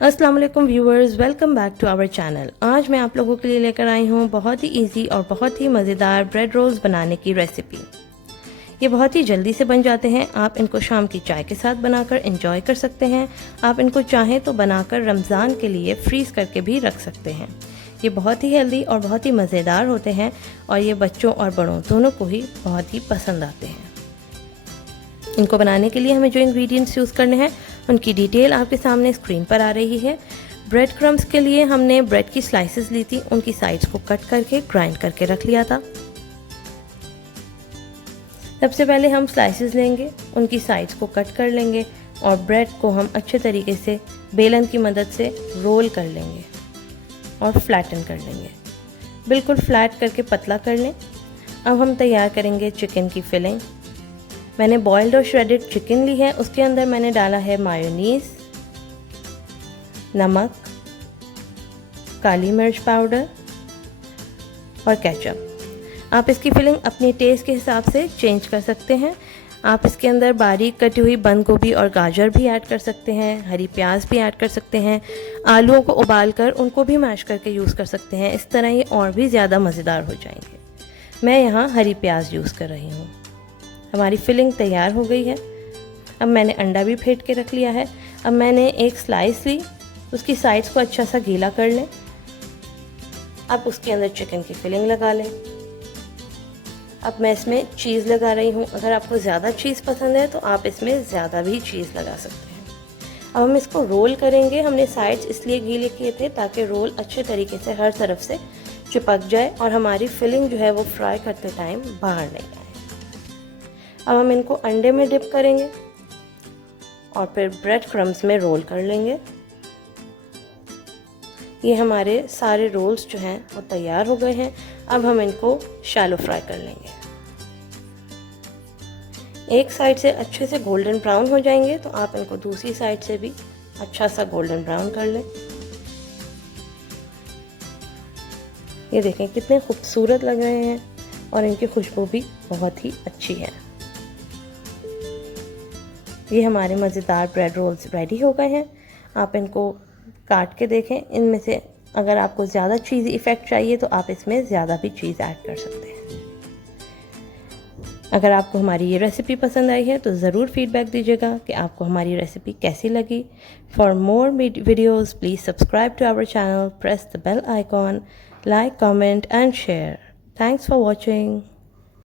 अस्सलाम वालेकुम viewers, welcome back to our channel. आज मैं आप लोगों के लिए लेकर आई हूँ बहुत ही इजी और बहुत ही मज़ेदार ब्रेड रोल्स बनाने की रेसिपी। ये बहुत ही जल्दी से बन जाते हैं। आप इनको शाम की चाय के साथ बनाकर एंजॉय कर सकते हैं। आप इनको चाहें तो बनाकर रमज़ान के लिए फ्रीज़ करके भी रख सकते हैं। ये बहुत ही हेल्दी और बहुत ही मज़ेदार होते हैं और ये बच्चों और बड़ों दोनों को ही बहुत ही पसंद आते हैं। इनको बनाने के लिए हमें जो इंग्रेडिएंट्स यूज़ करने हैं उनकी डिटेल आपके सामने स्क्रीन पर आ रही है। ब्रेड क्रम्स के लिए हमने ब्रेड की स्लाइसेस ली थी, उनकी साइड्स को कट करके ग्राइंड करके रख लिया था। सबसे पहले हम स्लाइसेस लेंगे, उनकी साइड्स को कट कर लेंगे और ब्रेड को हम अच्छे तरीके से बेलन की मदद से रोल कर लेंगे और फ्लैटन कर लेंगे। बिल्कुल फ्लैट करके पतला कर लें। अब हम तैयार करेंगे चिकन की फिलिंग। मैंने बॉइल्ड और श्रेडेड चिकन ली है, उसके अंदर मैंने डाला है मायोनीज़, नमक, काली मिर्च पाउडर और केचप। आप इसकी फिलिंग अपनी टेस्ट के हिसाब से चेंज कर सकते हैं। आप इसके अंदर बारीक कटी हुई बंद गोभी और गाजर भी ऐड कर सकते हैं, हरी प्याज भी ऐड कर सकते हैं, आलूओं को उबाल कर उनको भी मैश करके यूज़ कर सकते हैं। इस तरह ये और भी ज़्यादा मज़ेदार हो जाएंगे। मैं यहाँ हरी प्याज यूज़ कर रही हूँ। हमारी फिलिंग तैयार हो गई है। अब मैंने अंडा भी फेंट के रख लिया है। अब मैंने एक स्लाइस ली, उसकी साइड्स को अच्छा सा गीला कर लें। अब उसके अंदर चिकन की फिलिंग लगा लें। अब मैं इसमें चीज़ लगा रही हूँ। अगर आपको ज़्यादा चीज़ पसंद है तो आप इसमें ज़्यादा भी चीज़ लगा सकते हैं। अब हम इसको रोल करेंगे। हमने साइड्स इसलिए गीले किए थे ताकि रोल अच्छे तरीके से हर तरफ से चिपक जाए और हमारी फिलिंग जो है वो फ्राई करते टाइम बाहर नहीं आए। अब हम इनको अंडे में डिप करेंगे और फिर ब्रेड क्रम्स में रोल कर लेंगे। ये हमारे सारे रोल्स जो हैं वो तैयार हो गए हैं। अब हम इनको शैलो फ्राई कर लेंगे। एक साइड से अच्छे से गोल्डन ब्राउन हो जाएंगे तो आप इनको दूसरी साइड से भी अच्छा सा गोल्डन ब्राउन कर लें। ये देखें कितने खूबसूरत लग रहे हैं और इनकी खुशबू भी बहुत ही अच्छी है। ये हमारे मज़ेदार ब्रेड रोल्स रेडी हो गए हैं। आप इनको काट के देखें। इनमें से अगर आपको ज़्यादा चीज़ इफ़ेक्ट चाहिए तो आप इसमें ज़्यादा भी चीज़ ऐड कर सकते हैं। अगर आपको हमारी ये रेसिपी पसंद आई है तो ज़रूर फीडबैक दीजिएगा कि आपको हमारी रेसिपी कैसी लगी। For more videos please subscribe to our channel, press the bell icon, like, comment and share. Thanks for watching.